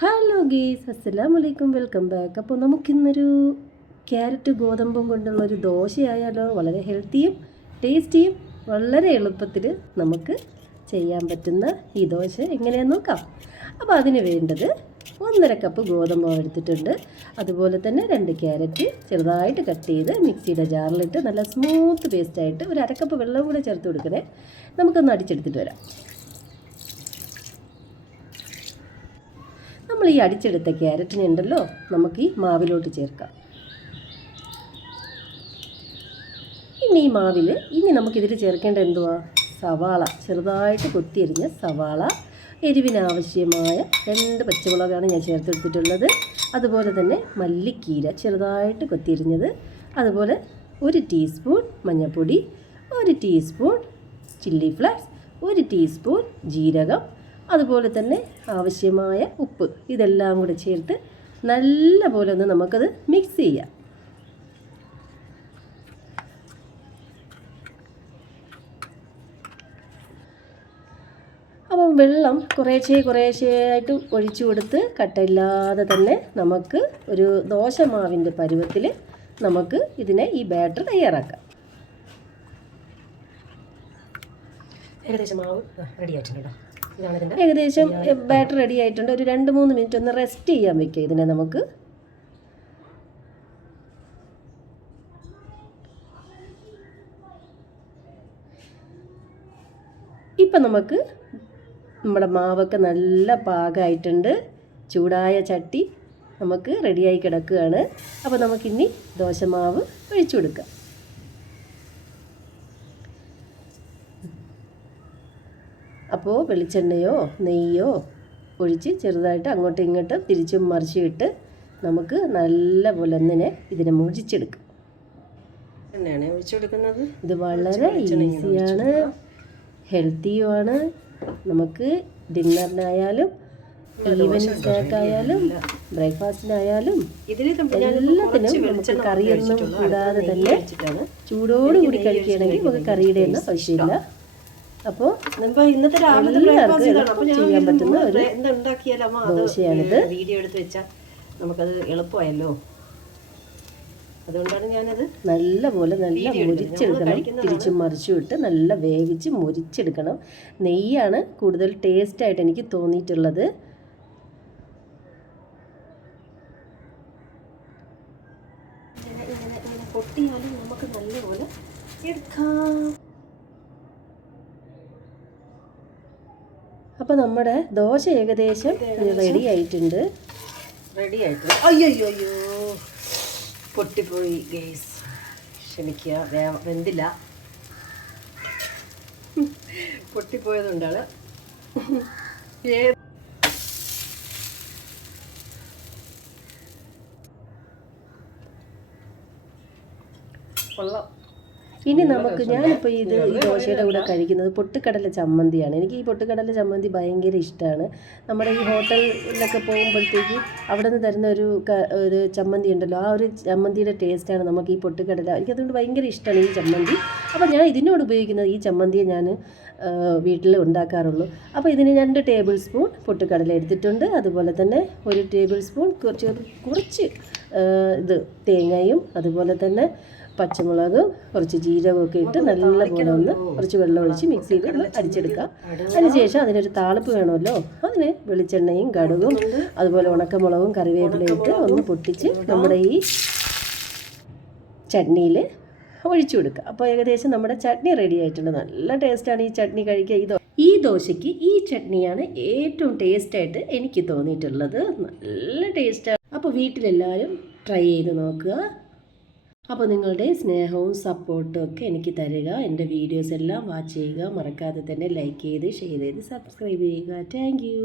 Hello ഗീസ്, അസ്സലാമലൈക്കും, welcome back. അപ്പോൾ നമുക്കിന്നൊരു ക്യാരറ്റ് ഗോതമ്പും കൊണ്ടുള്ളൊരു ദോശയായാലോ? വളരെ ഹെൽത്തിയും ടേസ്റ്റിയും വളരെ എളുപ്പത്തിൽ നമുക്ക് ചെയ്യാൻ പറ്റുന്ന ഈ ദോശ എങ്ങനെയാണെന്ന് നോക്കാം. അപ്പോൾ അതിന് വേണ്ടത് 1.5 കപ്പ് ഗോതമ്പ് എടുത്തിട്ടുണ്ട്. അതുപോലെ തന്നെ 2 ക്യാരറ്റ് ചെറുതായിട്ട് കട്ട് ചെയ്ത് മിക്സിയുടെ ജാറിലിട്ട് നല്ല സ്മൂത്ത് പേസ്റ്റായിട്ട് ഒരു 1/2 കപ്പ് വെള്ളം കൂടെ ചേർത്ത് കൊടുക്കണേ. നമുക്കൊന്ന് അടിച്ചെടുത്തിട്ട് വരാം. നമ്മൾ ഈ അടിച്ചെടുത്ത ക്യാരറ്റിനെ ഉണ്ടല്ലോ നമുക്ക് ഈ മാവിലോട്ട് ചേർക്കാം. ഈ മാവിൽ നമുക്കിതിൽ ചേർക്കേണ്ട എന്തുവാ? സവാള, ചെറുതായിട്ട് കൊത്തിയരിഞ്ഞ സവാള, എരിവിനാവശ്യമായ 2 പച്ചമുളകാണ് ഞാൻ ചേർത്തെടുത്തിട്ടുള്ളത്. അതുപോലെ തന്നെ മല്ലിക്കീര ചെറുതായിട്ട് കൊത്തിയരിഞ്ഞത്, അതുപോലെ 1 ടീസ്പൂൺ മഞ്ഞൾപ്പൊടി, 1 ടീസ്പൂൺ ചില്ലി ഫ്ലേക്സ്, 1 ടീസ്പൂൺ ജീരകം, അതുപോലെ തന്നെ ആവശ്യമായ ഉപ്പ്. ഇതെല്ലാം കൂടെ ചേർത്ത് നല്ല പോലെ ഒന്ന് നമുക്കത് മിക്സ് ചെയ്യാം. അപ്പം വെള്ളം കുറേശ്ശെയായിട്ട് ഒഴിച്ചു കൊടുത്ത് കട്ടയില്ലാതെ തന്നെ നമുക്ക് ഒരു ദോശമാവിൻ്റെ പരുവത്തിൽ നമുക്ക് ഈ ബാറ്റർ തയ്യാറാക്കാം. ഏകദേശം മാവ് റെഡി ആയിട്ടുണ്ട്. ഏകദേശം ബാറ്റർ റെഡി ആയിട്ടുണ്ട്. ഒരു 2-3 മിനിറ്റ് ഒന്ന് റെസ്റ്റ് ചെയ്യാൻ വെക്കുക ഇതിനെ നമുക്ക്. ഇപ്പം നമുക്ക് നമ്മുടെ മാവൊക്കെ നല്ല പാകമായിട്ടുണ്ട്. ചൂടായ ചട്ടി നമുക്ക് റെഡിയായി കിടക്കുകയാണ്. അപ്പോൾ നമുക്കിനി ദോശമാവ് ഒഴിച്ചു കൊടുക്കാം. അപ്പോൾ വെളിച്ചെണ്ണയോ നെയ്യോ ഒഴിച്ച് ചെറുതായിട്ട് അങ്ങോട്ടും ഇങ്ങോട്ടും തിരിച്ചും മറിച്ചും ഇട്ട് നമുക്ക് നല്ല പോലെ ഇതിനെ മുറിച്ചെടുക്കും. എണ്ണയാണ് ഒഴിച്ചു കൊടുക്കുന്നത്. ഇത് വളരെ ഈസിയാണ്, ഹെൽത്തിയുമാണ്. നമുക്ക് ഡിന്നറിനായാലും ഈവനിങ് സ്നാക്കായാലും ബ്രേക്ക്ഫാസ്റ്റിനായാലും എല്ലാത്തിനും നമുക്ക് കറിയൊന്നും കൂടാതെ തന്നെ ചൂടോടുകൂടി കഴിക്കുകയാണെങ്കിൽ നമുക്ക് കറിയുടെ ഒന്നും ആവശ്യമില്ല. അപ്പോൾ ഇന്നത്തെ രാവിലത്തെ ചെയ്യാൻ പറ്റുന്ന ഒരു ദോശയാണിത്. വീഡിയോ എടുത്ത് വെച്ചാൽ നമുക്കത് എളുപ്പമായല്ലോ, അതുകൊണ്ടാണ് ഞാനത് നല്ല മുരിച്ചെടുക്കണം. തിരിച്ചും മറിച്ചും ഇട്ട് നല്ല വേവിച്ച് മുരിച്ചെടുക്കണം. നെയ്യാണ് കൂടുതൽ ടേസ്റ്റായിട്ട് എനിക്ക് തോന്നിയിട്ടുള്ളത്. പൊട്ടിയാലും നമുക്ക് നല്ലപോലെ എടുക്കാം. അപ്പോൾ നമ്മുടെ ദോശ ഏകദേശം റെഡി ആയിട്ടുണ്ട്. അയ്യോ പൊട്ടിപ്പോയി ഗൈസ്, ക്ഷമിക്കുക, വെന്തില്ല, പൊട്ടിപ്പോയതുകൊണ്ടാണ്. കൊള്ളാം. ഇനി നമുക്ക് ഞാനിപ്പോൾ ഈ ദോശയുടെ കൂടെ കഴിക്കുന്നത് പൊട്ടുകടല ചമ്മന്തിയാണ്. എനിക്ക് ഈ പൊട്ടുകടല ചമ്മന്തി ഭയങ്കര ഇഷ്ടമാണ്. നമ്മുടെ ഈ ഹോട്ടലിലൊക്കെ പോകുമ്പോഴത്തേക്ക് അവിടെ നിന്ന് തരുന്ന ഒരു ചമ്മന്തി ഉണ്ടല്ലോ, ആ ഒരു ചമ്മന്തിയുടെ ടേസ്റ്റാണ് നമുക്ക് ഈ പൊട്ടുകടല. എനിക്കതുകൊണ്ട് ഭയങ്കര ഇഷ്ടമാണ് ഈ ചമ്മന്തി. അപ്പോൾ ഞാൻ ഇതിനോട് ഉപയോഗിക്കുന്നത് ഈ ചമ്മന്തിയെ ഞാൻ വീട്ടിൽ ഉണ്ടാക്കാറുള്ളൂ. അപ്പോൾ ഇതിന് 2 ടേബിൾ സ്പൂൺ പൊട്ടുകടല എടുത്തിട്ടുണ്ട്. അതുപോലെ തന്നെ 1 ടേബിൾ സ്പൂൺ കുറച്ച് തേങ്ങയും അതുപോലെ തന്നെ പച്ചമുളകും കുറച്ച് ജീരകമൊക്കെ ഇട്ട് നല്ലപോലെ കുറച്ച് വെള്ളം ഒഴിച്ച് മിക്സിയിൽ അടിച്ചെടുക്കാം. അതിനുശേഷം അതിനൊരു താളിപ്പ് വേണമല്ലോ, അതിന് വെളിച്ചെണ്ണയും കടുകും അതുപോലെ ഉണക്കമുളകും കറിവേപ്പിലയും ഇട്ട് ഒന്ന് പൊട്ടിച്ച് നമ്മുടെ ഈ ചട്നിയിൽ ഒഴിച്ചു കൊടുക്കുക. അപ്പോൾ ഏകദേശം നമ്മുടെ ചട്നി റെഡി ആയിട്ടുണ്ട്. നല്ല ടേസ്റ്റാണ് ഈ ചട്നി കഴിക്കുക. ഈ ദോശയ്ക്ക് ഈ ചട്നിയാണ് ഏറ്റവും ടേസ്റ്റായിട്ട് എനിക്ക് തോന്നിയിട്ടുള്ളത്. നല്ല ടേസ്റ്റാണ്. അപ്പോൾ വീട്ടിലെല്ലാവരും ട്രൈ ചെയ്ത് നോക്കുക. അപ്പോൾ നിങ്ങളുടെ സ്നേഹവും സപ്പോർട്ടും ഒക്കെ എനിക്ക് തരിക. എൻ്റെ വീഡിയോസ് എല്ലാം വാച്ച് ചെയ്യുക. മറക്കാതെ തന്നെ ലൈക്ക് ചെയ്ത് ഷെയർ ചെയ്ത് സബ്സ്ക്രൈബ് ചെയ്യുക. Thank you.